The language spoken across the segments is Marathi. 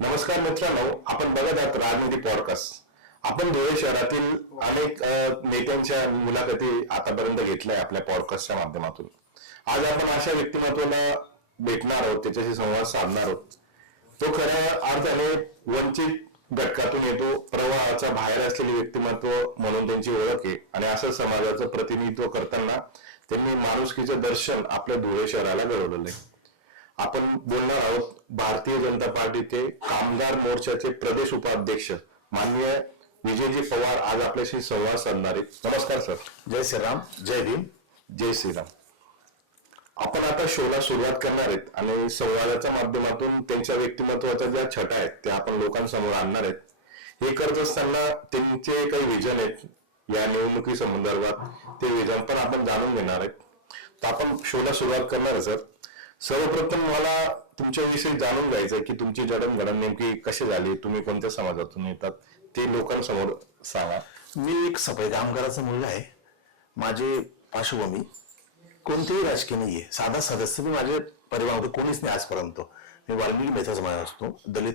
नमस्कार मित्रांनो आपण बघत आहात राजनीती पॉडकास्ट आपण धुळे शहरातील अनेक नेत्यांच्या मुलाखती आतापर्यंत घेतल्या आपल्या पॉडकास्टच्या माध्यमातून. आज आपण अशा व्यक्तिमत्वाला भेटणार आहोत त्याच्याशी संवाद साधणार आहोत. तो खऱ्या अर्थाने वंचित घटकातून येतो प्रवाहाचा बाहेर असलेले व्यक्तिमत्व म्हणून त्यांची ओळख आहे. आणि असं समाजाचं प्रतिनिधित्व करताना त्यांनी माणुसकीचं दर्शन आपल्या धुळे शहराला घडवलेलं आहे. आपण बोलणार आहोत भारतीय जनता पार्टीचे कामगार मोर्चाचे प्रदेश उपाध्यक्ष. माननीय विजयजी पवार आज आपल्याशी संवाद साधणार. आहेत नमस्कार सर. जय श्रीराम. जय भीम. जय श्रीराम. आपण आता शोला सुरुवात करणार आहेत आणि संवादाच्या माध्यमातून त्यांच्या व्यक्तिमत्वाच्या ज्या छटा आहेत त्या आपण लोकांसमोर आणणार आहेत. हे करत असताना त्यांचे काही विजन आहेत या निवडणुकी संदर्भात ते विजन पण आपण जाणून घेणार आहेत. तर आपण शोला सुरुवात करणार आहे सर. सर्वप्रथम मला तुमच्याविषयी जाणून घ्यायचं आहे की तुमची जडणघडण नेमकी कशी झाली? तुम्ही कोणत्या समाजातून येतात? ते लोकांसमोर सांगा. मी एक सफाई कामगाराचा मुलगा आहे. माझी पार्श्वभूमी कोणतेही राजकीय नाहीये. साधा सदस्य मी माझ्या परिवारामध्ये कोणीच नाही आजपर्यंत. मी वाल्मिकी मेहता समाज असतो दलित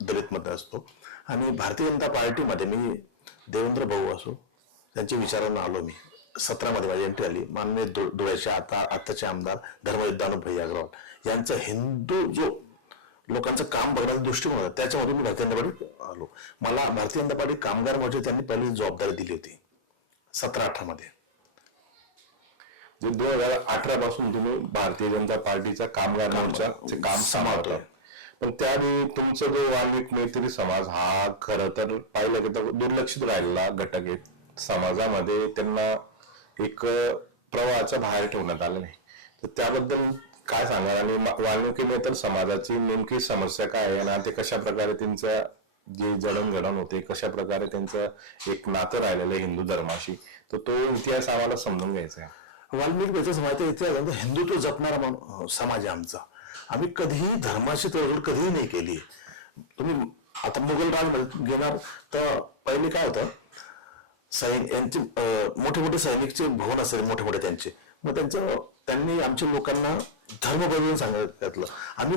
दलित मध्ये असतो. आणि भारतीय जनता पार्टीमध्ये मी देवेंद्र भाऊ असो त्यांच्या विचारांना आलो मी. सतरामध्ये माझी एंट्री आली. माननीय धु- धुळ्याचे आता आताचे आमदार धर्मयुद्धानु भैया अग्रवाल. यांचा हिंदू जो लोकांचं काम बघण्याचा दृष्टिकोन होता त्याच्यामधून मी भारतीय जनता पार्टी आलो. मला भारतीय जनता पार्टी कामगार मोर्चे त्यांनी पहिली जबाबदारी दिली होती. सतरा अठरा मध्ये दोन हजार अठरा पासून तुम्ही भारतीय जनता पार्टीचा कामगार मोर्चाचे काम सांभाळतोय. पण त्यावेळी तुमचा जो वाल्मिक मैत्री समाज हा खर तर पाहिलं की तर दुर्लक्षित राहिलेला घटक आहे. समाजामध्ये त्यांना एक प्रवाहाच्या बाहेर ठेवण्यात आलं नाही. तर त्याबद्दल काय सांगाल? आणि मा- वाल्मिकी समाजाची नेमकी समस्या काय आहे आणि ते कशा प्रकारे त्यांचं जे जडणघडण होते कशा प्रकारे त्यांचं एक नातं राहिलेलं आहे हिंदू धर्माशी तर तो इतिहास आम्हाला समजून घ्यायचा आहे. वाल्मिकी बेचा समाजाचा इतिहास आहे, हिंदुत्व जपणारा समाज आहे आमचा. आम्ही कधीही धर्माशी तडजोड कधीही नाही केली. तुम्ही आता मुघल राज घेणार तर पहिले काय होतं? सैन यांचे मोठे मोठे सैनिकचे भवन असेल मोठे मोठे त्यांचे. मग त्यांचं त्यांनी आमच्या लोकांना धर्म बदलून सांगितलं. आम्ही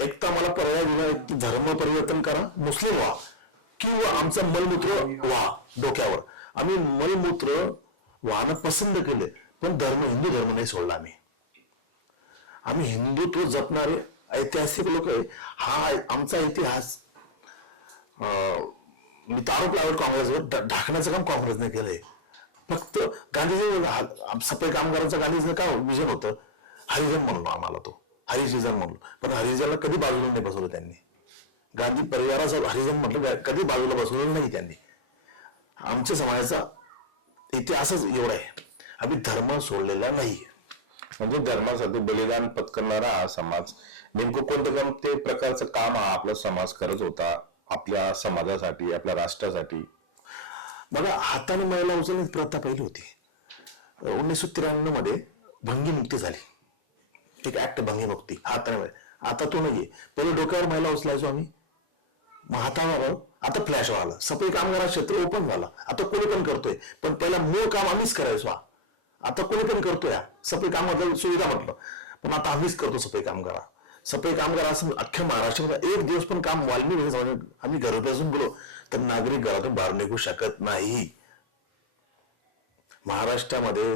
एक तर मला पर्याय दिला की धर्म परिवर्तन करा मुस्लिम व्हा. किंवा आमचा मलमूत्र व्हा डोक्यावर. आम्ही मलमूत्र वाहनं पसंत केले पण धर्म हिंदू धर्म नाही सोडला आम्ही. आम्ही हिंदुत्व जपणारे ऐतिहासिक लोक आहे. हा आमचा इतिहास अं, मी आरोप लावत काँग्रेसवर ढाकण्याचं काम काँग्रेसने केलंय. फक्त गांधीजी सफाई कामगारांचा गांधीजीचं काय विजन होतं? हरिजन म्हणलो आम्हाला तो. हरिजन म्हणलो. पण हरिजनला कधी बाजूला नाही बसवलं त्यांनी? गांधी परिवाराचं हरिजन म्हटलं कधी बाजूला बसवलं नाही त्यांनी. आमच्या समाजाचा इतिहासच एवढा आहे. आम्ही धर्म सोडलेला नाही. म्हणजे धर्मासाठी बलिदान पत्करणारा हा समाज. नेमकं कोणतं ते प्रकारचं काम हा आपला समाज करत होता. आपल्या समाजासाठी आपल्या राष्ट्रासाठी. बघा हाताने महिला उचलण्याची प्रथा पहिली होती. उन्नीसशे त्र्याण्णवमध्ये भंगी मुक्ती झाली. एक ऍक्ट भंगी मुक्ती हाताने. आता तो नाहीये. पहिले डोक्यावर महिला उचलायचो आम्ही. मग हातावर आता फ्लॅश व्हायला सफाई कामगार क्षेत्र ओपन झाला. आता कोणी पण करतोय. पण पहिला मूळ काम आम्हीच करायचो. हा. आता कोणी पण करतोय. हा. सफाई कामगार सुविधा म्हटलं. पण आता आम्हीच करतो सफाई कामगारा सफाई कामगार असं अख्ख्या महाराष्ट्रामध्ये एक दिवस पण काम वाल्मी आम्ही घरी असून गेलो तर नागरिक घरातून बाहेर निघू शकत नाही. महाराष्ट्रामध्ये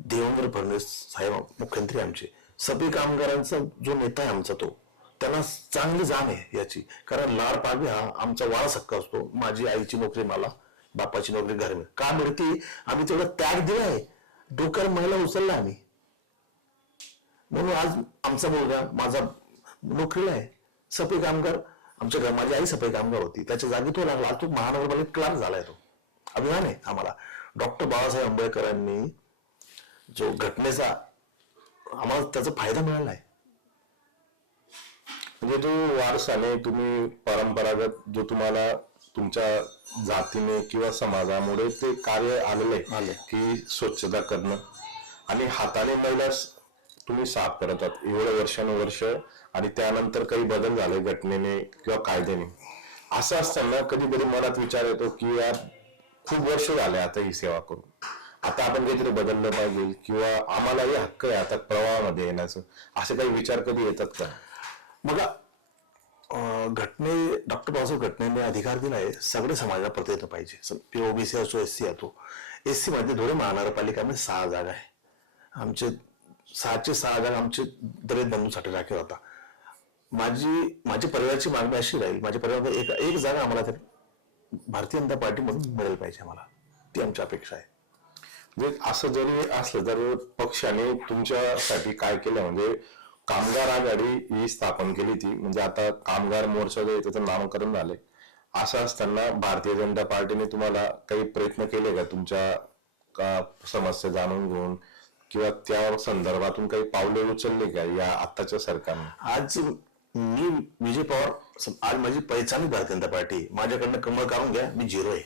देवेंद्र फडणवीस साहेब मुख्यमंत्री आमचे. सफाई कामगारांचा जो नेता आहे आमचा तो त्यांना चांगली जाण आहे याची. कारण लाड पाडवी हा आमचा वारस हक्क असतो. माझी आईची नोकरी मला बापाची नोकरी घर का मिळते आम्ही तेवढा त्याग दिला आहे डोक्यावर महिला उचलला आम्ही. म्हणून आज आमचा मुलगा माझा नोकरीला आहे. सफाई कामगार. आमच्या घर माझी आई सफाई कामगार होती. त्याच्या जागी तो लागला. आज तो महानगरपालिकेत क्लार्क झालाय तो. अभिमान आहे आम्हाला. डॉक्टर बाबासाहेब आंबेडकरांनी जो घटनेचा आम्हाला त्याचा फायदा मिळाला आहे म्हणजे जो वारसाने तुम्ही परंपरागत जो तुम्हाला तुमच्या जातीने किंवा समाजामुळे ते कार्य आलेलं आहे. की स्वच्छता करणं. आणि हाताने महिला तुम्ही साफ करत आहात एवढं वर्षानुवर्ष आणि त्यानंतर काही बदल झाले घटनेने किंवा कायद्याने. असं असताना कधी कधी मनात विचार येतो की यार खूप वर्ष झाले आता ही सेवा करून. आता आपण काहीतरी बदललं पाहिजे किंवा आम्हालाही हक्क आहे आता प्रवाहामध्ये येण्याचं. असे काही विचार कधी येतात का? बघा घटने डॉक्टर बाबासाहेब घटनेने अधिकार दिला आहे सगळे समाजाला प्रतिनिधित्व पाहिजे. ओबीसी असो एस सी असो. एस सी मध्ये धुळे महानगरपालिकामध्ये सहा जागा आहे. आमचे सहाचे सहा हजार आमचे दलित बंधूंसाठी राखीव होता. माझी माझ्या परिवाराची मागणी अशी राहील माझ्या परिवारात एक एक जागा आम्हाला तर भारतीय जनता पार्टीमधून मिळेल पाहिजे आम्हाला. ती आमची अपेक्षा आहे. म्हणजे असं जरी असलं तर पक्षाने तुमच्यासाठी काय केलं? म्हणजे कामगार आघाडी ही स्थापन केली ती. म्हणजे आता कामगार मोर्चा जे त्याचं नामकरण झालंय. असं असताना भारतीय जनता पार्टीने तुम्हाला काही प्रयत्न केले का तुमच्या का समस्या जाणून घेऊन? किंवा त्या संदर्भातून काही पावले उचलले का या आत्ताच्या सरकारने? आज मी विजय पवार आज माझी पहिचान भारतीय जनता पार्टी माझ्याकडनं कमळ काढून घ्या मी झिरो आहे.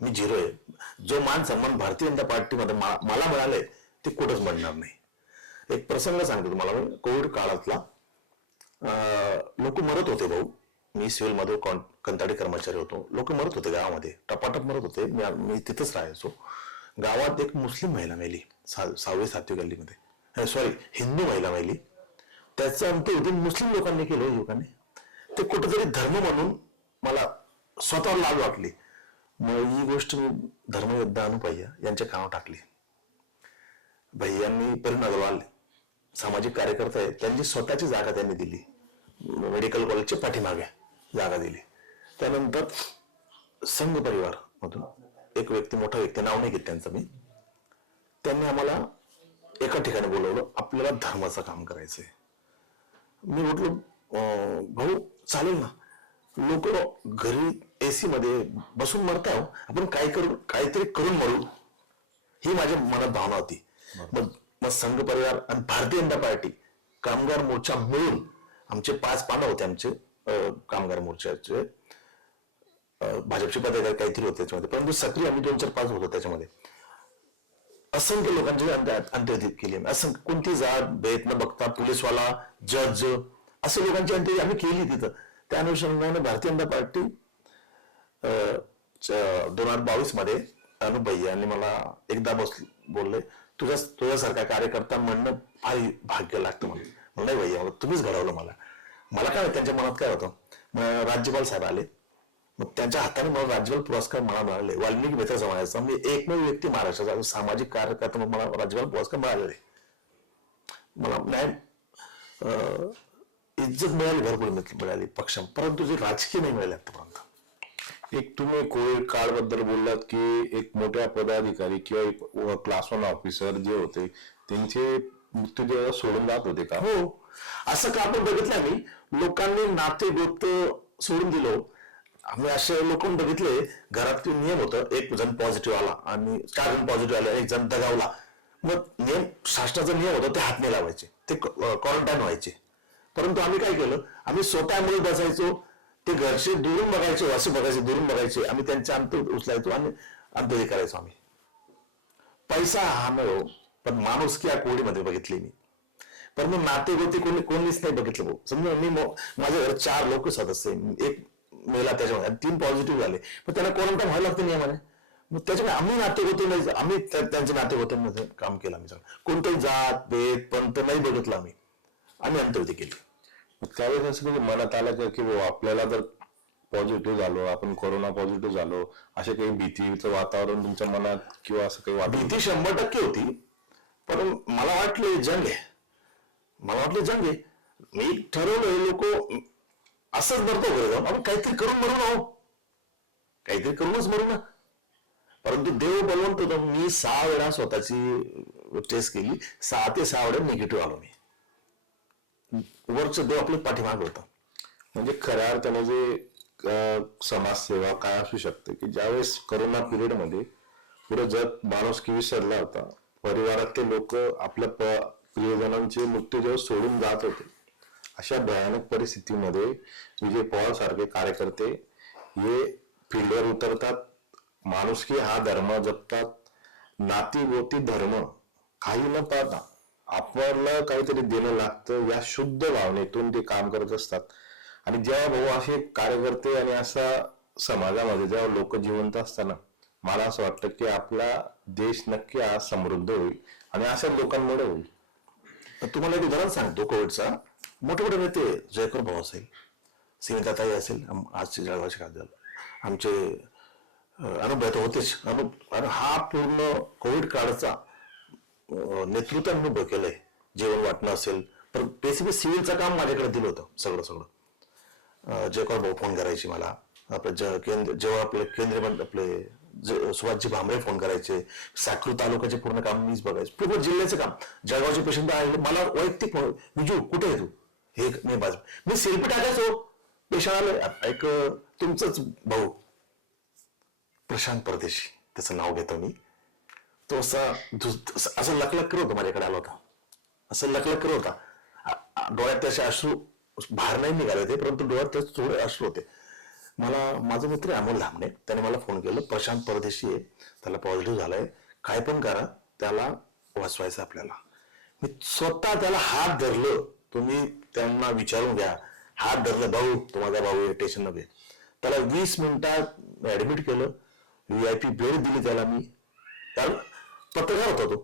मी झिरो आहे. जो मान सन्मान भारतीय जनता पार्टीमध्ये मला मिळाले ते कुठंच म्हणणार नाही. एक प्रसंग सांगतो तुम्हाला मी कोविड काळातला लोक मरत होते भाऊ. मी सिव्हिलमध्ये कॉन- कंत्राटी कर्मचारी होतो. लोक मरत होते गावामध्ये. टपाटप मरत होते. मी तिथंच राहायचो. गावात एक मुस्लिम महिला मेली सा- सहावी सातवी गल्लीमध्ये. सॉरी हिंदू महिला मेली. त्याचं अंत उद्या मुस्लिम लोकांनी केलं युवकांनी ते कुठेतरी धर्म म्हणून मला स्वतः लाभ वाटली. मग ही गोष्ट मी धर्मयोद्धा अनुपय्या यांच्या कामावर टाकली. भैयांनी परिण अग्रवाल सामाजिक कार्यकर्ता आहेत त्यांची स्वतःची जागा त्यांनी दिली. मेडिकल कॉलेजच्या पाठीमागे जागा दिली. त्यानंतर संघ परिवार मधून एक व्यक्ती मोठा व्यक्ती नाव नाही घेत त्यांचं मी. त्यांनी आम्हाला एका ठिकाणी बोलवलं आपल्याला धर्माचं काम करायचंय. मी म्हटलं भाऊ चालेल ना. लोक घरी एसी मध्ये बसून मरताय हो. आपण काय करू काहीतरी करून मरू. ही माझ्या मनात भावना होती. मग मग संघ परिवार आणि भारतीय जनता पार्टी कामगार मोर्चा मिळून आमचे पाच पानं होते आमचे कामगार मोर्चाचे. भाजपचे पदाधिकारी काहीतरी होते त्याच्यामध्ये. परंतु सक्रिय आम्ही दोन चार पाच होतो त्याच्यामध्ये. असंख्य लोकांची अंत्य- अंत्यविधी केली आम्ही. असंख्य कोणती जात भेद न बघता पोलीसवाला जज असे लोकांची अंत्यविधी आम्ही केली तिथं. त्या अनुषंगाने भारतीय जनता पार्टी दोन हजार बावीसमध्ये अनुभाई आणि यांनी मला एकदा बस बोलले तुझ्या तुझ्यासारखा कार्यकर्ता म्हणणं फार भाग्य लागतं म्हणून. म्हणलं, नाही भैया तुम्हीच घडवलं मला. मला काय त्यांच्या मनात काय होतं? राज्यपाल साहेब आले. मग त्यांच्या हाताने मला राज्यपाल पुरस्कार मला मिळाले. वाल्मिकी मित्र समाजाचा. मी एकमेव व्यक्ती महाराष्ट्राचा. सामाजिक कार्यकर्ता म्हणून मला राज्यपाल पुरस्कार मिळालेले. मला न्याय इज्जत मिळाली भरपूर मिळाली पक्ष परंतु जे राजकीय नाही मिळाले आतापर्यंत. एक तुम्ही कोविड काळबद्दल बोललात की एक मोठ्या पदाधिकारी किंवा एक क्लास वन ऑफिसर जे होते त्यांचे मृत्यूदेह सोडून जात होते का? हो. असं का आपण बघितलं आम्ही? लोकांनी नाते गोप्त सोडून दिलो. आम्ही असे लोक बघितले घरात ते नियम होतं एक जण पॉझिटिव्ह आला आणि चार जण पॉझिटिव्ह आले एक जण दगावला. मग नियम शासनाचा नियम होता ते हात नाही लावायचे. ते क्वारंटाईन व्हायचे. परंतु आम्ही काय केलं आम्ही स्वतःमुळे बसायचो ते घरचे दुरून बघायचो असे बघायचे दुरून बघायचे. आम्ही त्यांचे अंत उचलायचो आणि अंत्यविधी करायचो आम्ही. पैसा हा मिळो पण माणूस की या कोडीमध्ये बघितली मी. पण मग नाते गोते कोणी कोणीच नाही बघितलं भाऊ. समजा मी माझ्या घरात चार लोक सदस्य एक मेला त्याच्यामध्ये. तीन पॉझिटिव्ह झाले. पण त्याला क्वारंटाईन व्हायला लागतं नियमाने. मग त्याच्यामुळे आम्ही नाते गोते नाही आम्ही त्या- त्यांच्या नाते गोत्यांमध्ये काम केलं आम्ही सगळं. कोणतंही जात भेद पंत नाही बघितलं आम्ही. आम्ही अंतर्गती केली. मग त्यावेळेस असं कधी मनात आलं का की आपल्याला जर पॉझिटिव्ह झालो आपण कोरोना पॉझिटिव्ह झालो असे काही भीतीचं वातावरण तुमच्या मनात किंवा असं काही वाटलं? भीती शंभर टक्के होती. पण मला वाटलं जंग आहे. मला वाटलं जंग आहे. मी ठरवलं लोक असंच मरतो घरी जाऊन आपण काहीतरी करून मरू ना हो. काहीतरी करूनच मरू ना. परंतु देव बलवंत होता मी सहा वेळा स्वतःची टेस्ट केली. सहा ते सहा वेळा निगेटिव्ह आलो मी. वरचं देव आपले पाठीमाग होता. म्हणजे खऱ्या अर्थाने जे अं, समाजसेवा काय असू शकते की ज्यावेळेस करोना पिरियडमध्ये पुढे जग माणूस की विसरला होता परिवारातले लोक आपल्या प- प्रियजनांचे मृत्यू जेव्हा सोडून जात होते अशा भयानक परिस्थितीमध्ये विजय पवार सारखे कार्यकर्ते हे फील्डवर उतरतात. माणुसकी हा धर्म जपतात. नाती गोती धर्म काही न पाहता आपल्याला काहीतरी देणं लागतं या शुद्ध भावनेतून ते काम करत असतात. आणि जेव्हा भाऊ असे कार्यकर्ते आणि असा समाजामध्ये जेव्हा लोक जिवंत असताना मला असं वाटतं की आपला देश नक्की आज समृद्ध होईल आणि अशा लोकांमुळे होईल. तुम्हाला एक उदाहरण सांगतो कोविडचा. मोठे मोठे नेते जयकर भाऊ असेल सिंगताताई असेल आम- आजचे जळगावचे खासदार. आमचे अनुभव तर होतेच. अनुभव आणि हा पूर्ण कोविड काळचा नेतृत्व अनुभव केलंय. जेवण वाटणं असेल पण बेसिकली सिव्हिलचं काम माझ्याकडे दिलं होतं सगळं सगळं. जयकर भाऊ फोन करायचे मला. आपलं ज- केंद्र जेव्हा आपले केंद्रीय मंत्री आपले सुभाषजी भामरे फोन करायचे. साखरू तालुक्याचे पूर्ण काम मीच बघायचे. पूर्ण जिल्ह्याचं काम. जळगावचे पेशंट आहे मला वैयक्तिक विजू कुठे आहे तू? हे मी बाजू मी सेल्फी टाकायचो हो. पेशंट आलं एक तुमचंच भाऊ. प्रशांत परदेशी. त्याचं नाव घेतो मी. तो असा धु- असं- लकलक करत होता माझ्याकडे आला होता. असं लकलक करत होता डोळ्यात त्याचे अश्रू बाहेर नाही निघाले होते परंतु डोळ्यात त्याचे थोडे अश्रू होते. मला माझा मित्र आहे अमोल धामणे. त्याने मला फोन केलं प्रशांत परदेशी आहे. त्याला पॉझिटिव्ह झालाय. काय पण करा त्याला वाचवायचं आपल्याला. मी स्वतः त्याला हात धरलं. तुम्ही त्यांना विचारून घ्या. हात धरलं भाऊ तो माझा भाऊ स्टेशनमध्ये. त्याला वीस मिनिटात ऍडमिट केलं. व्ही आय पी बेड दिली त्याला मी. कारण पत्रकार होता तो.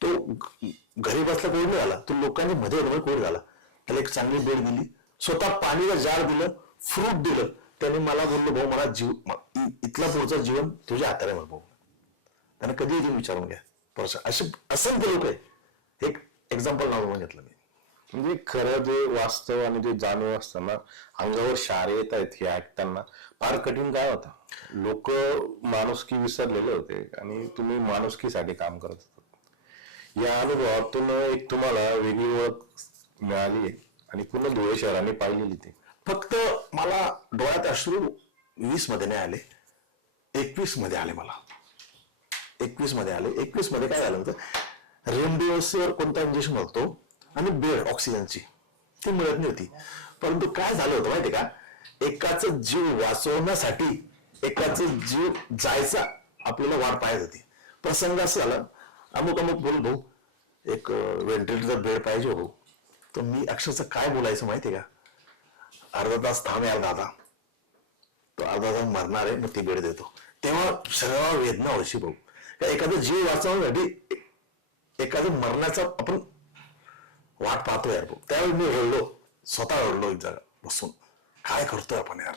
तो घरी बसला कोविड नाही झाला तो लोकांनी मध्ये होता कोविड झाला? त्याला एक चांगली बेड दिली. स्वतः पाणीला जार दिलं फ्रूट दिलं. त्याने मला बोललो भाऊ मला जीव इथला पुढचा जीवन तुझ्या हाताने मला भाऊ त्याने कधी तुम्ही विचारून घ्या. परत असे असंख्य लोक आहे एक एक्झाम्पल नाव घेतलं मी. म्हणजे खरं जे वास्तव आणि जे जाणीव असताना अंगावर शारे येत आहेत हे ऐकताना फार कठीण काय होतं? लोक माणुसकी विसरलेले होते आणि तुम्ही माणुसकीसाठी काम करत होता. या अनुभवातून एक तुम्हाला वेगळी ओळख मिळाली आहे आणि पूर्ण धुळे शहराने पाहिलेली ती. फक्त मला डोळ्यात अश्रू वीसमध्ये नाही आले एकवीसमध्ये आले मला. एकवीसमध्ये आले. एकवीसमध्ये काय झालं होतं? रेमडेसिवीर कोणता इंजेक्शन होतो? आणि बेड ऑक्सिजनची. ती मिळत नाही होती परंतु काय झालं होतं माहिती का? एकाच जीव वाचवण्यासाठी एकाच जीव जायचा आपल्याला वाट पाहायची होती. प्रसंग असं झाला अमुक अमुक बोल भाऊ एक व्हेंटिलेटर बेड पाहिजे हो तर मी अक्षरशः काय बोलायचं माहिती का? अर्धा तास थांब यार दादा. तो अर्धा तास मरणार आहे मग ती बेड देतो. तेव्हा सर्व वेदना होशी भाऊ. एखादा जीव वाचवण्यासाठी एखादं मरण्याचा आपण वाट पाहतो यार त्यावेळी मी रडलो. स्वतः रडलो एक जागा बसून. काय करतोय आपण यार?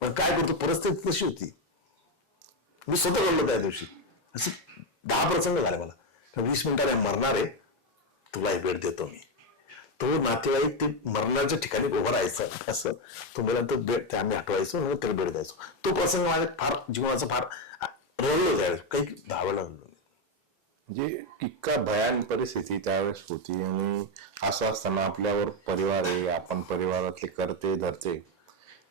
पण काय करतो परिस्थिती कशी होती. मी स्वतः रडलो त्या दिवशी. असे दहा प्रसंग झाले मला. वीस मिनिटाने मरणार आहे तुला एक बेड देतो मी. तो नातेवाईक ते मरणाच्या ठिकाणी उभं राहायचं. असं तो मला तो बेड ते आम्ही हटवायचो त्याला बेड द्यायचो. तो प्रसंग माझ्या फार जीवनाचा फार रडलो जायचं काही धावायला वेळा म्हणजे इतका भयान परिस्थिती त्यावेळेस होती आणि असं असताना आपल्यावर परिवार आहे आपण परिवारातले करते धरते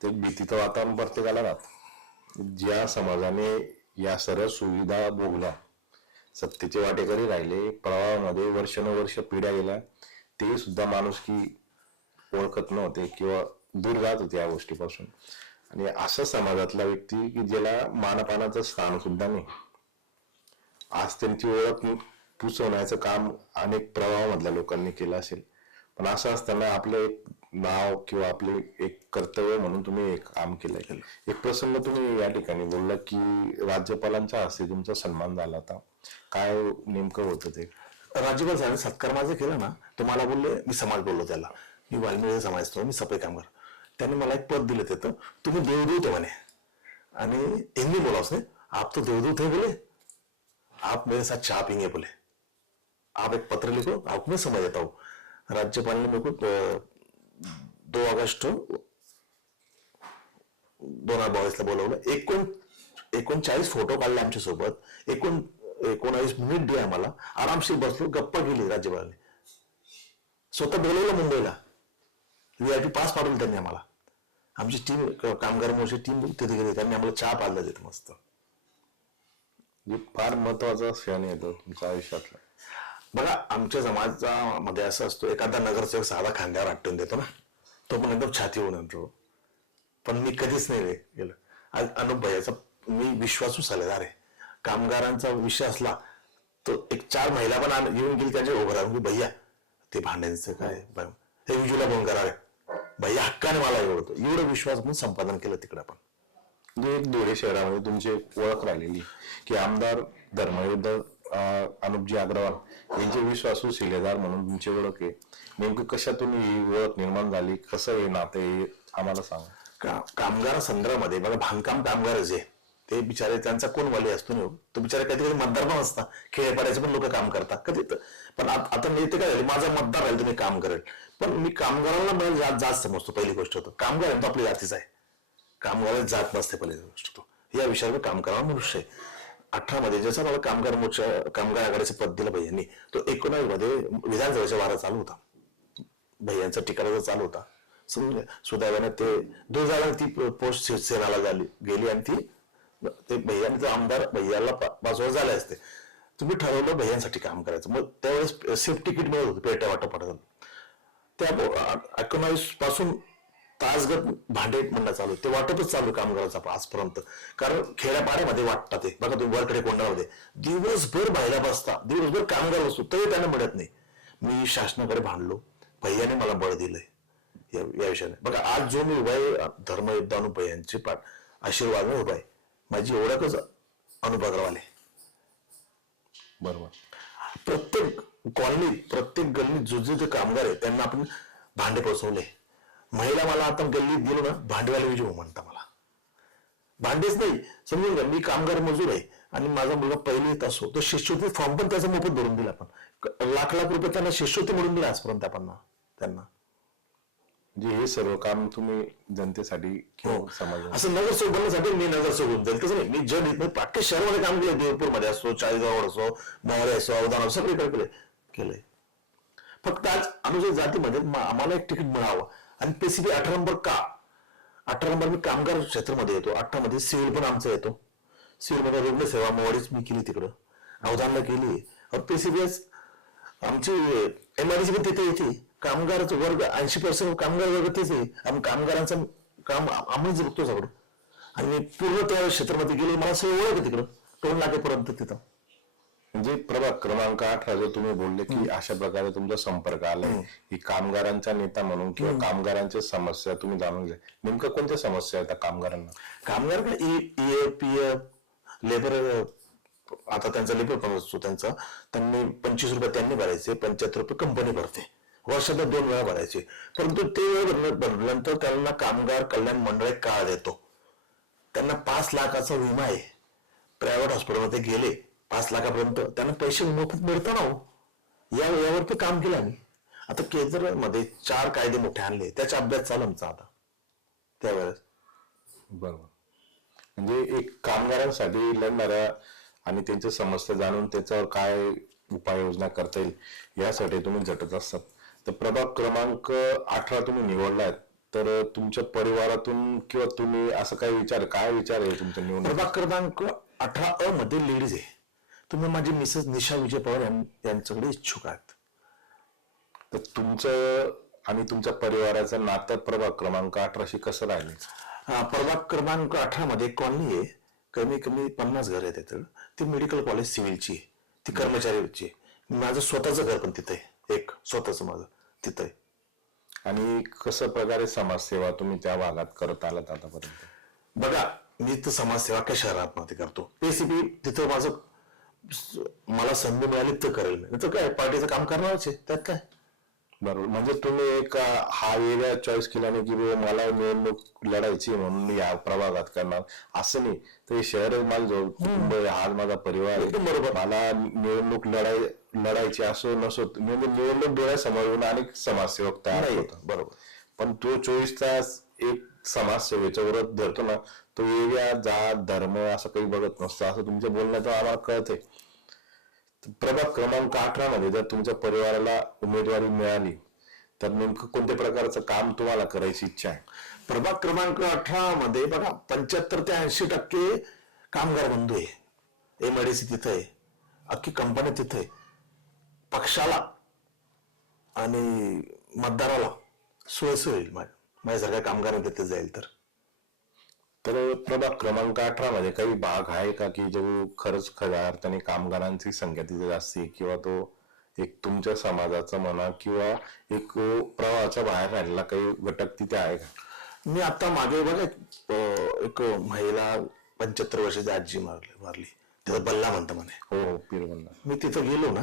ते भीतीचं वातावरण प्रत्येकाला राहत ज्या समाजाने या सर्व सुविधा भोगल्या सत्तेचे वाटेकरी राहिले प्रवाहामध्ये वर्षानुवर्ष पिढ्या गेल्या ते सुद्धा माणूस की ओळखत नव्हते किंवा दूर जात होते या गोष्टीपासून. आणि असं समाजातला व्यक्ती की ज्याला मानपानाचं स्थान सुद्धा नाही. आज त्यांची ओळख पुसवण्याचं काम अनेक प्रवाहामधल्या लोकांनी केलं असेल. पण असं असताना आपलं एक नाव किंवा आपले एक कर्तव्य म्हणून तुम्ही एक काम केलंय. एक प्रसंग तुम्ही या ठिकाणी बोलला की राज्यपालांच्या हस्ते तुमचा सन्मान झाला होता. काय नेमकं होतं ते? राज्यपाल साहेब सत्कार माझं केला ना तो मला बोलले मी समाज बोललो त्याला. मी वाल्मिकी समाजतो मी सफाई कामगार. त्यांनी मला एक पद दिलं तिथं. तुम्ही देवदूत म्हणे. आणि हिंदी बोला उसने. आप तो देवदूत है बोले. आप मेरे साथ चाय पीएंगे बोले। आप एक पत्र लिखो आपको मैं समझ देता हूँ। राज्यपाल ने मेरे को दो ऑगस्ट दोन हजार बावीसला बोलवलं एकोण एकोणचाळीस फोटो काढले आमच्यासोबत एकोणावीस मिनिट दिले आम्हाला आरामशीर बसलो गप्पा गेली राज्यपालने स्वतः बोलवलं मुंबईला व्हीआयपी पास पाठवलं त्यांनी आम्हाला आमची टीम कामगार मोर्चे टीम तिथे गेली त्यांनी आम्हाला चहा पाडला तिथे मस्त। म्हणजे फार महत्त्वाचा क्षण येतो तुमच्या आयुष्यातला. बघा आमच्या समाजामध्ये असं असतो एखादा नगरसेवक साधा खांद्यावर आटून देतो ना तो पण एकदम छाती होऊन येतो. पण मी कधीच नाही रे आज अनुप भैयाचा मी विश्वासू सल्लेदार आहे. कामगारांचा विषय असला तो एक चार महिला पण आण- येऊन गेली त्यांच्या उभं राहून की भैया ते भांड्यांचं काय? हे विजूला फोन करा रे. भैया हक्काने मला एवढं. एवढं विश्वास म्हणून संपादन केलं तिकडे आपण. म्हणजे एक धुळे शहरामध्ये तुमची एक ओळख राहिलेली की आमदार धर्मयुद्ध अनुपजी अग्रवाल यांचे विश्वासू शिलेदार म्हणून तुमची ओळख आहे. नेमकं कशातून ही ओळख निर्माण झाली? कसं हे नाते हे आम्हाला सांगा. का कामगार संघामध्ये बघा बांधकाम कामगार जे ते बिचारे त्यांचा कोण वाली असतो ना हो? तो बिचारे कधी कधी मतदार पण असता. खेडेपाड्याचे पण लोक काम करतात. कधी पण आता आता ते काय झाले? माझा मतदार राहील तुम्ही काम करेल. पण मी कामगारांना मला जा- जात समजतो. पहिली गोष्ट होतं. कामगार आहे तो आपल्या जातीचा आहे. कामगाराला जात नसते पहिले गोष्ट तो. या विषयावर काम करावा मनुष्य आहे. अठरा मध्ये जसं मला कामगार मोर्चा कामगार आघाडीचं पद दिलं भैयांनी तो एकोणावीसमध्ये विधानसभेचा वारा चालू होता. भैयांचा टिकारा चालू होता. समजलं घ्या. सुदैवाने ते दोन हजार ती पोस्ट शिवसेनाला झाली गेली आणि ती ते भैयांचा आमदार भैयाला बाजूवर झाले असते. तुम्ही ठरवलं भैयांसाठी काम करायचं. मग त्यावेळेस सेफ तिकीट मिळत होतं पेट्या वाटप पडत त्या एकोणावीसपासून तासगत भांडे म्हणणं चालू ते वाटतच चालू आहे कामगाराचं आजपर्यंत. कारण खेड्यापाड्यामध्ये वाटतात ते. बघा तुम्ही वरकडे कोंडामध्ये. दिवसभर बाहेर बसता. दिवसभर कामगार बसतो. तरी त्यांना मिळत नाही. मी शासनाकडे भांडलो. भैयाने मला बळ दिलंय. या विषयाने. बघा आज जो मी उभा आहे धर्मयुद्ध अनुभयांचे पाठ आशीर्वाद उभा आहे. माझी ओळखच अनुभववाले बरोबर. प्रत्येक कॉलनीत प्रत्येक गल्लीत जो जो जे कामगार आहे त्यांना आपण भांडे पोचवले महिला मला आता गल्लीत गेलो ना भांडेवाले विजय म्हणता मला. भांडेच नाही समजून घ्या मी कामगार मजूर आहे आणि माझा मुलगा पहिलीत असो तो शिष्यवृत्ती फॉर्म पण त्याचा मोफत भरून दिला आपण लाख लाख रुपये त्यांना शिष्यवृत्ती मिळून दिला आजपर्यंत आपण त्यांना. म्हणजे हे सर्व काम तुम्ही जनतेसाठी समाजासाठी असं नगर बनण्यासाठी मी नगर सोडून तसं नाही. मी जन इथं पाक्य शहरामध्ये काम केलं देवपूरमध्ये असो चाळीसगाव असो मोहरे असो अवधान असो सगळीकडे केलंय. फक्त आज अनुसूचित जातीमध्ये आम्हाला एक तिकीट मिळावं. आणि पेसिफिक अठरा नंबर का? अठरा नंबर मी कामगार क्षेत्रामध्ये येतो. अठरा मध्ये सिव्हिल पण आमचा येतो. सिव्हिलमध्ये रुग्ण सेवा मोवाडीच मी केली तिकडं. अवधानला केली. पेसिफिक आमची एमआयडीसी पण तिथे येते. कामगाराचा वर्ग ऐंशी पर्सेंट कामगार वर्ग तेच आहे. आम्ही कामगारांचं काम आम्हीच बघतो सगळं आणि मी पूर्ण त्या क्षेत्रामध्ये गेलो. मला सगळं ओळख तिकडं. टोल नाकेपर्यंत तिथं. म्हणजे प्रभाग क्रमांक अठरा जो तुम्ही बोलले की अशा प्रकारे तुमचा संपर्क आलाय. की कामगारांचा नेता म्हणून किंवा कामगारांच्या समस्या तुम्ही जाणून घ्या. नेमकं कोणत्या समस्या आहेत कामगारांना? कामगारकडे ई पी एफ लेबर आता त्यांचा लेबर पण असतो त्यांचा. त्यांनी पंचवीस रुपये त्यांनी भरायचे पंच्याहत्तर रुपये कंपनी भरते. वर्षाला दोन वेळा भरायचे. परंतु ते भरल्यानंतर त्यांना कामगार कल्याण मंडळ एक काळ देतो. त्यांना पाच लाखाचा विमा आहे. प्रायव्हेट हॉस्पिटलमध्ये गेले. पाच लाखापर्यंत. त्यांना पैसे मोफत मिळतात ना हो. या यावर ते काम केलं आम्ही. आता केंद्रामध्ये चार कायदे मोठे आणले. त्याचा अभ्यास चालू आमचा आता. त्यावेळेस. बरोबर. म्हणजे एक कामगारांसाठी लढणाऱ्या आणि त्यांच्या समस्या जाणून त्याच्यावर काय उपाययोजना करता येईल यासाठी तुम्ही झटत असतात. तर प्रभाग क्रमांक अठरा तुम्ही निवडलात. तर तुमच्या परिवारातून किंवा तुम्ही असं काय विचार काय विचार आहे तुमच्या निवडणूक प्रभाग क्रमांक अठरा अ मध्ये लेडीज आहे. तुम्ही माझी मिसेस निशा विजय पवार यांच्याकडे इच्छुक आहात. तर तुमचं आणि तुमच्या परिवाराचं नातं प्रभाग क्रमांक अठराशी कसं राहिले प्रभाग क्रमांक अठरा मध्ये कॉलनी आहे. कमी कमी पन्नास घर आहेत तिथं. ती मेडिकल कॉलेज सिव्हिलची आहे. ती कर्मचारीची माझं स्वतःचं घर पण तिथं आहे. एक स्वतःच माझं. तिथं आहे. आणि कसं प्रकारे समाजसेवा तुम्ही त्या भागात करत आलात आतापर्यंत? बघा मी तर समाजसेवा काय शहरात मध्ये करतो? रेसिपी तिथं माझं मला संधी मिळाली तर करेल मी. तर काय पार्टीचं काम करणारच आहे. त्यात काय? बरोबर. म्हणजे तुम्ही एक हा एरिया चॉईस केला नाही की मला निवडणूक लढायची म्हणून मी या प्रभागात करणार. असं नाही. तर शहर माझं जवळ कुटुंब हा माझा परिवार आहे. एकदम बरोबर. मला निवडणूक लढाय लढायची असो नसो म्हणजे निवडणूक डोळ्यासमोरून अनेक समाजसेवक तयार नाही. होतात बरोबर. पण तो चोवीस तास एक समाजसेवेच्या विरोध धरतो ना तो एरिया जात धर्म असं काही बघत नसतं. असं तुमच्या बोलण्याचं आम्हाला कळतंय. प्रभाग क्रमांक अठरा मध्ये जर तुमच्या परिवाराला उमेदवारी मिळाली तर नेमकं कोणत्या प्रकारचं काम तुम्हाला करायची इच्छा आहे? प्रभाग क्रमांक अठरा मध्ये बघा पंच्याहत्तर ते ऐंशी टक्के कामगार बंधू आहे. एमआयडीसी तिथं आहे. अख्खी कंपनी तिथं आहे. पक्षाला आणि मतदाराला सोयीस्कर होईल माझ्या माझ्यासारख्या कामगारांना तिथे जाईल तर. तर प्रभाग क्रमांक अठरा मध्ये काही भाग आहे का की जो खरंच खऱ्या अर्थाने कामगारांची संख्या तिथे जास्त आहे किंवा तो एक तुमच्या समाजाचा म्हणा किंवा एक प्रवाहाच्या बाहेर राहिलेला काही घटक तिथे आहे का? मी आता मागे बघा एक महिला पंच्याहत्तर वर्षाची आजी मारली मारली. तिथं बल्ला म्हणतं म्हणे. हो हो पिरवंदा मी तिथं गेलो ना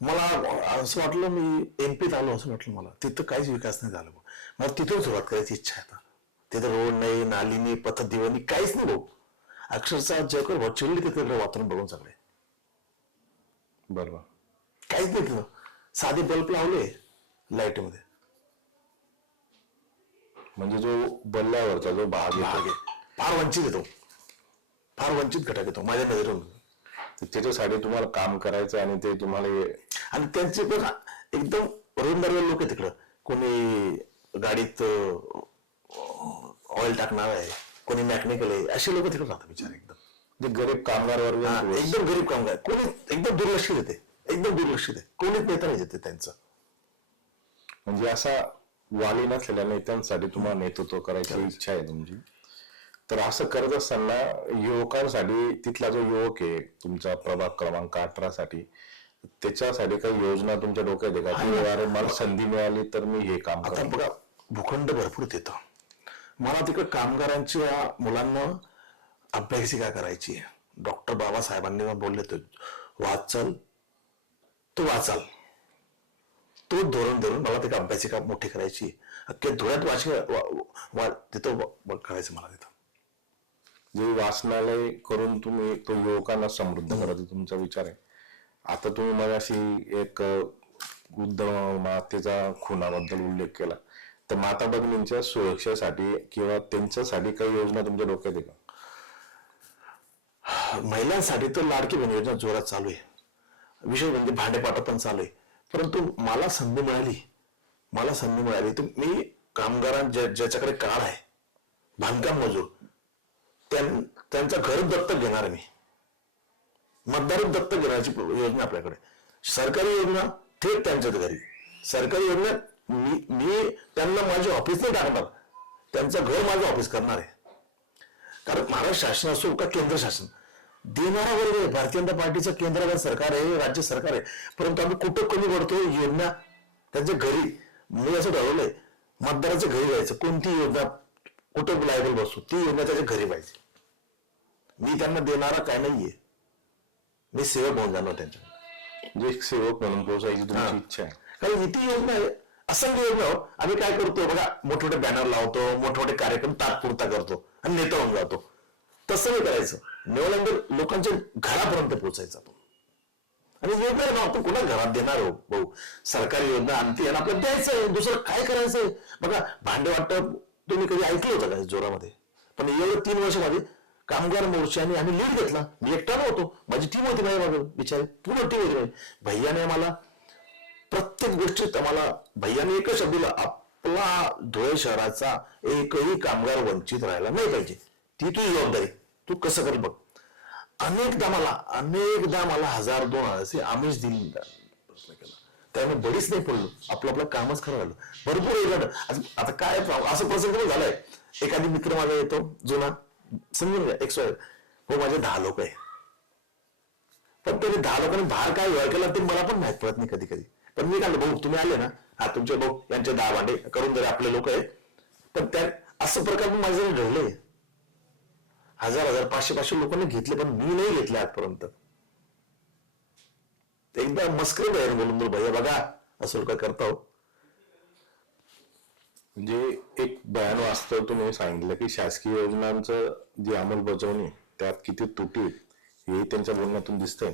मला असं वाटलं मी एमपीत आलो असं वाटलं मला. तिथं काहीच विकास नाही झाला मला तिथून सुरुवात करायची इच्छा आहे आता. तिथं रोड नाही नाली नाही पथ दिवाणी काहीच नाही भाऊ. अक्षरशः जयकर चिडले तिथे वातावरण बघून सगळे बरोबर. काहीच नाही तिथं. साधे बल्ब लावले लाईटमध्ये. म्हणजे जो बल्ल्यावरचा जो भाग भाग आहे. फार वंचित येतो फार वंचित घटक येतो माझ्या नजरेतून त्याच्यासाठी तुम्हाला काम करायचं आणि ते तुम्हाला आणि त्यांचे पण एकदम रोजंदारी लोक आहे तिकडं. कोणी गाडीत ऑइल टाकणार आहे कोणी मॅकॅनिकल आहे असे लोक तिकडे राहतात. बिचारे एकदम. जे गरीब कामगार वर्ग हा, एकदम गरीब कामगार. कोणी एकदम दुर्लक्षित येते एकदम दुर्लक्षित आहे. कोणीच नेता नाही येते त्यांचं. म्हणजे असा वाली नसलेल्या नेत्यांसाठी तुम्हाला नेतृत्व करायची इच्छा आहे तुमची. तर असं करत असताना युवकांसाठी तिथला जो युवक आहे तुमचा प्रभाग क्रमांक अठरा साठी त्याच्यासाठी काही योजना तुमच्या डोक्यात आहे का? की अरे मला संधी मिळाली तर मी हे काम आता करेन. बघा भूखंड भरपूर येतं मला तिकडे कामगारांच्या मुलांना अभ्यासिका करायची आहे. डॉक्टर बाबासाहेबांनी बोलले तर वाचल तो वाचाल तो धोरण धरून मला तिथे अभ्यासिका मोठी करायची अख्ख्या धुळ्यात वाची वा- तिथं करायचं मला तिथं. जे वाचनालय करून तुम्ही तो युवकांना समृद्ध करायचा तुमचा विचार आहे. आता तुम्ही मला अशी एक उद्धव मातेचा खुनाबद्दल उल्लेख केला. तर माता भगिनींच्या सुरक्षेसाठी किंवा त्यांच्यासाठी काही योजना तुमच्या डोक्यात आहे का? महिलांसाठी तर लाडकी बहीण योजना जोरात चालू आहे. विशेष म्हणजे भांडेपाटा पण चालू आहे. परंतु मला संधी मिळाली. मला संधी मिळाली. तर मी कामगारां ज्या- ज्याच्याकडे काळ आहे बांधकाम मजूर त्यां- त्यांचं घर दत्तक घेणार मी. मतदार दत्तक घेण्याची योजना आपल्याकडे सरकारी योजना थेट त्यांच्यात घरी. सरकारी योजना मी मी त्यांना माझे ऑफिस नाही टाकणार. त्यांचं घर माझं ऑफिस करणार आहे. कारण महाराष्ट्र शासन असो का केंद्र शासन देणारा वर्ग आहे. भारतीय जनता पार्टीचं केंद्र सरकार आहे राज्य सरकार आहे. परंतु आम्ही कुठं कमी पडतो? योजना त्यांच्या घरी. मी असं ठरवलंय मतदाराच्या घरी जायचं. कोणती योजना कुठं लायबल बसू? ती योजना त्याच्या घरी पाहिजे. मी त्यांना देणारा काय नाहीये. मी सेवक होऊन जाणार त्यांच्या जे एक सेवक म्हणून पोहोचायची तुमची हा. इच्छा आहे. कारण इथे योजना आहे. असंख्य योजना हो. आम्ही काय करतो बघा मोठमोठे बॅनर लावतो मोठमोठे कार्यक्रम तात्पुरता करतो आणि नेता होऊन जातो. तसं नाही करायचं. निवडल्यानंतर लोकांच्या घरापर्यंत पोहोचायचा तो आणि योजना ना आपण कोणा घरात देणार हो? भाऊ सरकारी योजना आणते आणि आपल्याला द्यायचंय दुसरं काय करायचंय बघा भांडे वाटप तुम्ही कधी ऐकलं होतं का जोरामध्ये? पण एवढं तीन वर्षामध्ये कामगार मोर्चाने आम्ही लीड घेतला. मी एकटा नव्हतो. माझी टीम होती माझ्या मागे बिचारे पूर्ण टीम होती भैयाने मला प्रत्येक गोष्टीत आम्हाला भैयाने एकच शब्द दिला आपला धुळे शहराचा एकही कामगार वंचित राहायला नाही पाहिजे. ती तुझी जबाबदारी. तू कसं कर बघ. अनेकदा मला अनेकदा मला हजार दोन असे आमिष दिली. प्रश्न केला. त्यामुळे बडीच नाही पडलो. आपलं आपलं कामच खरं झालं. भरपूर एखादं आता- काय असं प्रसंग पण झालाय. एखादी मित्र माझा येतो जुना. समजून घ्या एक सोय हो माझे दहा लोक आहे. पण तरी दहा लोकांनी बाहेर काय व्यवहार केला ते मला पण माहीत पडत नाही कधी कधी. पण मी काय भाऊ तुम्ही आले ना? हा तुमचे भाऊ यांचे दहा भांडे करून जरी आपले लोक आहे पण त्या असं प्रकार पण माझ्या घडले. हजार हजार पाचशे पाचशे लोकांनी घेतले पण मी नाही घेतले आजपर्यंत. एकदा मस्करी बाहेर बोलून बोल भैया बघा असं काय करता हो. म्हणजे एक बयान वास्तव तुम्ही सांगितलं की शासकीय योजनांचं जी अंमलबजावणी त्यात किती तुटी हे त्यांच्या बोलण्यातून दिसतंय.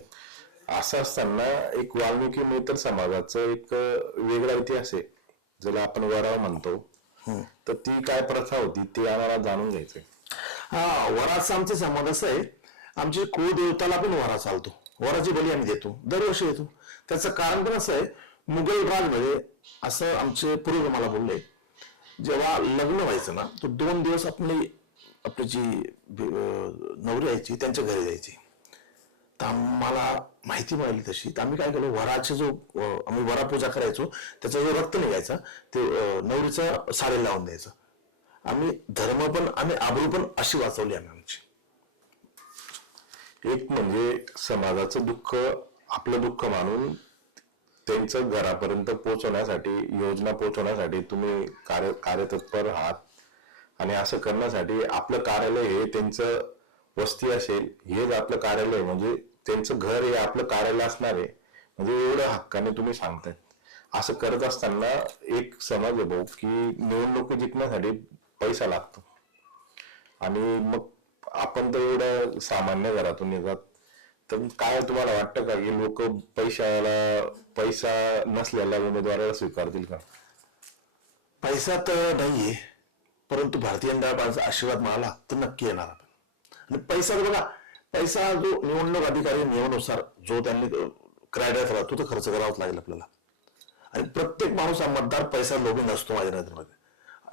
असं असताना एक वाल्मिकी मित्र समाजाचं एक वेगळा इतिहास आहे. ज्याला आपण वराव म्हणतो. तर ती काय प्रथा होती ते आम्हाला जाणून घ्यायचंय. हा वराचा आमचं समाज असं आहे. आमच्या कुळदेवताला पण वरा चालतो. वराची बली आम्ही देतो. दरवर्षी देतो. त्याचं कारण पण असं आहे मुघल राजमध्ये असं आमचे पूर्व मला बोलले. जेव्हा लग्न व्हायचं ना तो दोन दिवस आपली आपली जी नवरी यायची त्यांच्या घरी जायची. तर आम्हाला माहिती मिळाली तशी. तर आम्ही काय केलं वराचे जो आम्ही वरा पूजा करायचो त्याचा जो रक्त निघायचा ते नवरीचा साडी लावून द्यायचं. आम्ही धर्म पण आणि आबरू पण अशी वाचवली आम्ही आमची. एक म्हणजे समाजाचं दुःख आपलं दुःख मानून त्यांचं घरापर्यंत पोहोचवण्यासाठी योजना पोहोचवण्यासाठी तुम्ही कार्य कार्यतत्पर आहात. आणि असं करण्यासाठी आपलं कार्यालय हे त्यांचं वस्ती असेल. हेच आपलं कार्यालय म्हणजे त्यांचं घर हे आपलं कार्यालय असणार आहे. म्हणजे एवढं हक्काने तुम्ही सांगताय असं करत असताना एक समज आहे भाऊ की निवडणूक जिंकण्यासाठी पैसा लागतो. आणि मग आपण तर एवढं सामान्य घरातून येतात तर काय तुम्हाला वाटतं का? की लोक पैशाला पैसा नसलेल्या उमेदवाराला स्वीकारतील का? पैसा तर नाहीये. परंतु भारतीय जनता पार्टीचा आशीर्वाद मला तर नक्की येणार आपण आणि पैसा तर बघा पैसा जो निवडणूक अधिकारी नियमानुसार जो त्यांनी क्रायड्यात राहतो तो तर खर्च करावाच लागेल आपल्याला. आणि प्रत्येक माणूस हा मतदार पैसा लोभी नसतो माझ्या नजरेमध्ये.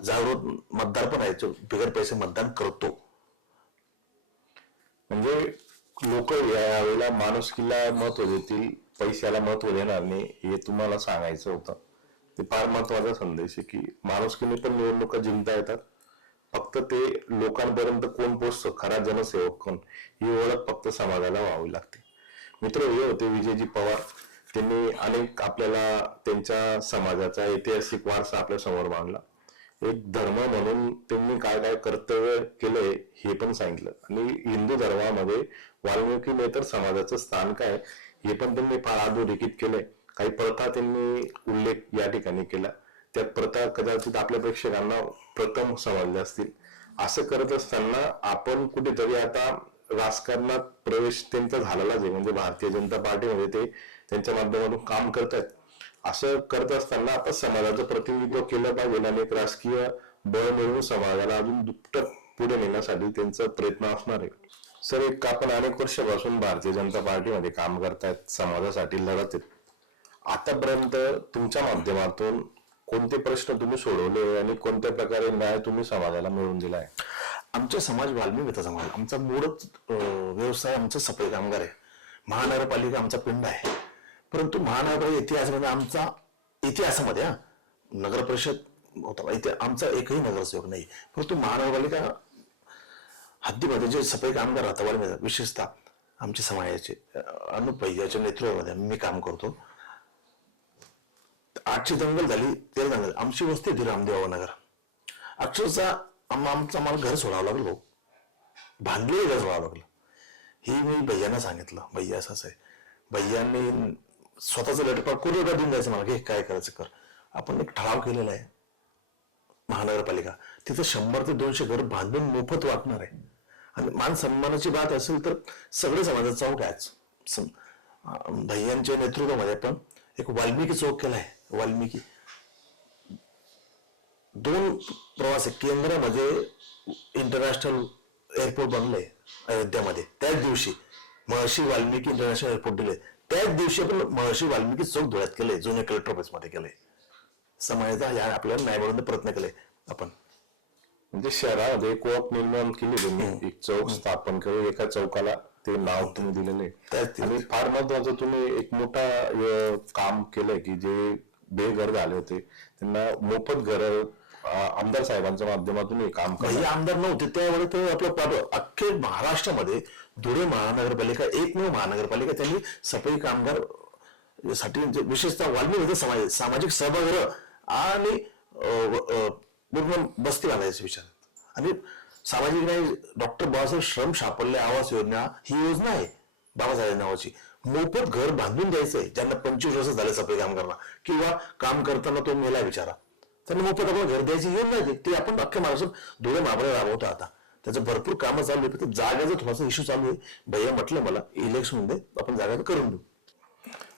जागृत मतदार पण आहे जो बिगर पैसे मतदान करतो. म्हणजे लोक यावेळेला माणुसकीला महत्त्व देतील पैशाला महत्त्व देणार नाही हे तुम्हाला सांगायचं होतं. ते फार महत्त्वाचा संदेश आहे की माणुसकीने पण निवडणुका जिंकता येतात. फक्त ते लोकांपर्यंत कोण पोचतो खरा जनसेवक कोण? ही ओळख फक्त समाजाला व्हावी लागते. मित्र हे होते विजयजी पवार. त्यांनी अनेक आपल्याला त्यांच्या समाजाचा ऐतिहासिक वारसा आपल्यासमोर मांडला. एक धर्म म्हणून त्यांनी काय काय कर्तव्य केलंय हे पण सांगितलं. आणि हिंदू धर्मामध्ये वाल्मिकीनेतर समाजाचं स्थान काय हे पण त्यांनी फार अधोरेखित केलंय. काही प्रथा त्यांनी उल्लेख या ठिकाणी केला. त्या प्रथा कदाचित आपल्या प्रेक्षकांना प्रथम समजले असतील असं करत असताना आपण कुठेतरी आता राजकारणात प्रवेश त्यांचा झालेलाच आहे. म्हणजे भारतीय जनता पार्टीमध्ये ते त्यांच्या माध्यमातून काम करतायत असं करत असताना आता समाजाचं प्रतिनिधित्व केलं पाहिजे आणि एक राजकीय बळ मिळवून समाजाला अजून दुप्पट पुढे नेण्यासाठी त्यांचा प्रयत्न असणार आहे. सर एक आपण अनेक वर्षापासून भारतीय जनता पार्टीमध्ये काम करतायत समाजासाठी लढत आहेत. आतापर्यंत तुमच्या माध्यमातून कोणते प्रश्न तुम्ही सोडवले आणि कोणत्या प्रकारे न्याय तुम्ही समाजाला मिळवून दिलाय? आमचा समाज वाल्मिकीचा समाज आमचा मूळच व्यवसाय आमचा सफाई कामगार आहे. महानगरपालिका आमचा पिंड आहे. परंतु महानगर इतिहासामध्ये आमचा इतिहासामध्ये हा नगर परिषद होता. इथे आमचा एकही नगरसेवक नाही. परंतु महानगरपालिका हद्दीमध्ये जे सफाई कामगार राहतात वाल्मिकी विशेषतः आमच्या समाजाचे अं, नेतृत्वामध्ये मी काम करतो. आठची दंगल झाली तेरा दंगल. आमची वस्ती होती रामदेव नगर. अक्षरशः आम- आमचं आम्हाला घर सोडावं लागलो भाऊ. बांधलेलं घर सोडावं लागलं. हे मी भैयांना सांगितलं. भैया असं आहे. भैयांनी स्वतःचं लेटर कुरिअर देऊन द्यायचं मला? घे काय करायचं कर. आपण एक ठराव केलेला आहे. महानगरपालिका. तिथं शंभर ते दोनशे घर बांधून मोफत वाटणार आहे. आणि मान सन्मानाची बात असेल तर सगळे समाजात चौक आहेच भैयांच्या नेतृत्वामध्ये पण एक वाल्मिकी चौक केला आहे वाल्मिकी. दोन प्रवास आहे केंद्रामध्ये इंटरनॅशनल एअरपोर्ट बनलंय अयोध्यामध्ये. त्याच दिवशी महर्षी वाल्मिकी इंटरनॅशनल एअरपोर्ट दिले त्याच दिवशी आपण महर्षी वाल्मिकी चौक धुळ्यात केले जुने कलेक्टर ऑफिसमध्ये केले समाजाचा या आपल्याला न्याय प्रयत्न केले आपण. म्हणजे शहरामध्ये ओळख निर्माण केली तुम्ही एक चौक स्थापन करून एका चौकाला ते नाव तुम्ही दिलेलं आणि फार महत्वाचं तुम्ही एक मोठा काम केलंय की जे बेघर झाले होते. त्यांना मोफत घर आमदार साहेबांच्या माध्यमातून हे काम काही आमदार नव्हते त्यावेळी ते आपलं अख्खे महाराष्ट्रामध्ये धुळे महानगरपालिका एकमेव महानगरपालिका त्यांनी सफाई कामगारसाठी जे विशेषतः वाल्मिकी समाज सामाजिक सभागृह आणि पूर्ण बस्ती बांधायचे विचार आणि सामाजिक न्याय डॉक्टर बाबासाहेब श्रम साफल्य आवास योजना ही योजना आहे बाबासाहेब नावाची. मोफत घर बांधून द्यायचंय ज्यांना पंचवीस वर्ष झाले सफाई कामगारांना. किंवा काम करताना तो मेला विचारा. त्यांना मोफत आपल्याला घर द्यायची योजना आहे ती आपण अख्ख्या महाराष्ट्रात धुळे महाबळे राबवतो आता त्याचं भरपूर कामं चालू आहे फक्त जागेचा थोडासा इश्यू चालू आहे. भैया म्हटलं मला इलेक्शनमध्ये आपण जागा करून देऊ.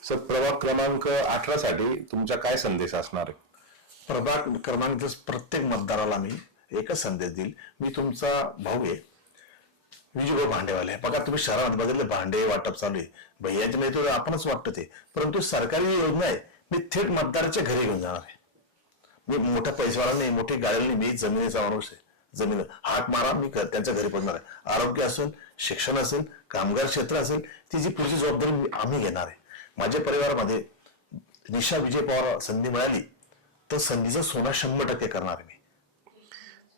सर प्रभाग क्रमांक अठरा साठी तुमचा काय संदेश असणार आहे? प्रभाग क्रमांक प्रत्येक मतदाराला मी एकच संदेश देईल. मी तुमचा भाऊ आहे. विजय भांडेवाले. बघा तुम्ही शहरामध्ये बघितले भांडे वाटप चालू आहे. भैयांच्या नेतृत्व आपणच वाटतं ते परंतु सरकारी जी योजना आहे. मी थेट मतदाराच्या घरी घेऊन जाणार आहे. मी मोठ्या पैसेवाला नाही मोठी गाडी नाही मी जमिनीचा माणूस आहे. जमीन हाक मारा मी त्यांच्या घरी पडणार आहे. आरोग्य असेल शिक्षण असेल कामगार क्षेत्र असेल ती जी पुढची जबाबदारी आम्ही घेणार आहे. माझ्या परिवारामध्ये निशा विजय पवार संधी मिळाली तर संधीचा सोना शंभर टक्के करणार आहे मी.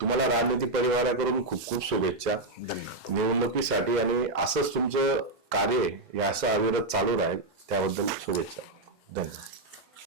तुम्हाला राजनीती परिवाराकडून खूप खूप शुभेच्छा. धन्यवाद. निवडणुकीसाठी आणि असंच तुमचं कार्य हे असं अविरत चालू राहील त्याबद्दल शुभेच्छा. धन्यवाद.